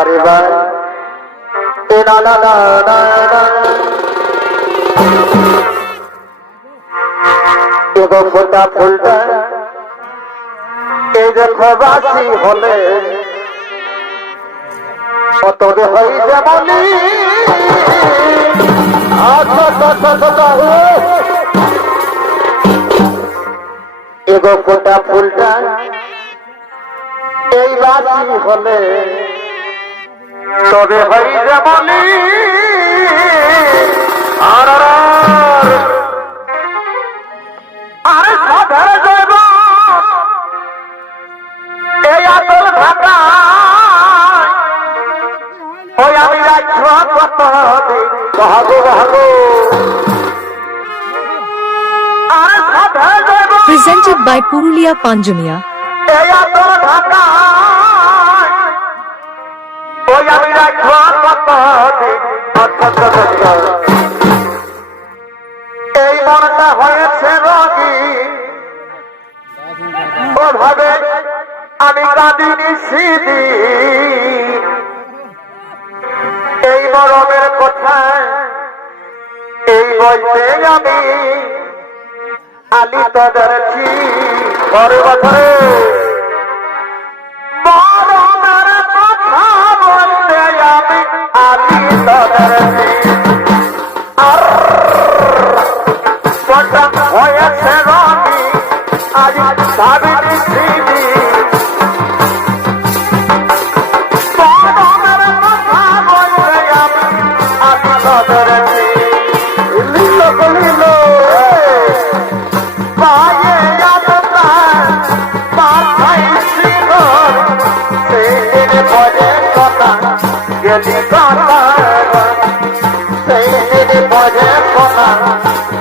বারে বার এ না না না না এগো ফোটা ফুলটা। এই দেখো বাসি হলে, কত রে হই যেমনি। আচ্ছা আচ্ছা আচ্ছা এগো ফোটা ফুলটা। এই বাসি হলে তবে হই যেমনি আর আর সাধের জৈব এই আতল ঢাকা ওই আমি রাজ্য কত সাধের জৈব Presented by Purulia Panjumia. আমি রাখব এই মনটা হয়েছে রোগী। ওভাবে আমি কাঁদিনি সিদি এই মরমের কোথায় এই বইতে আমি আলি তদরছি ঘরে বছরে গেলি কথা সেই কথা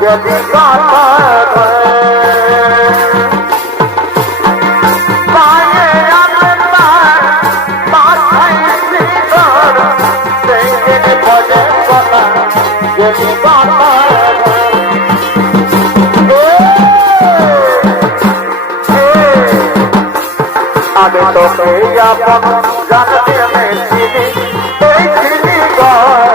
গেলি কথা ভজে কথা গেলি কথা আমি তোকে আপন জানতে vai te ligar.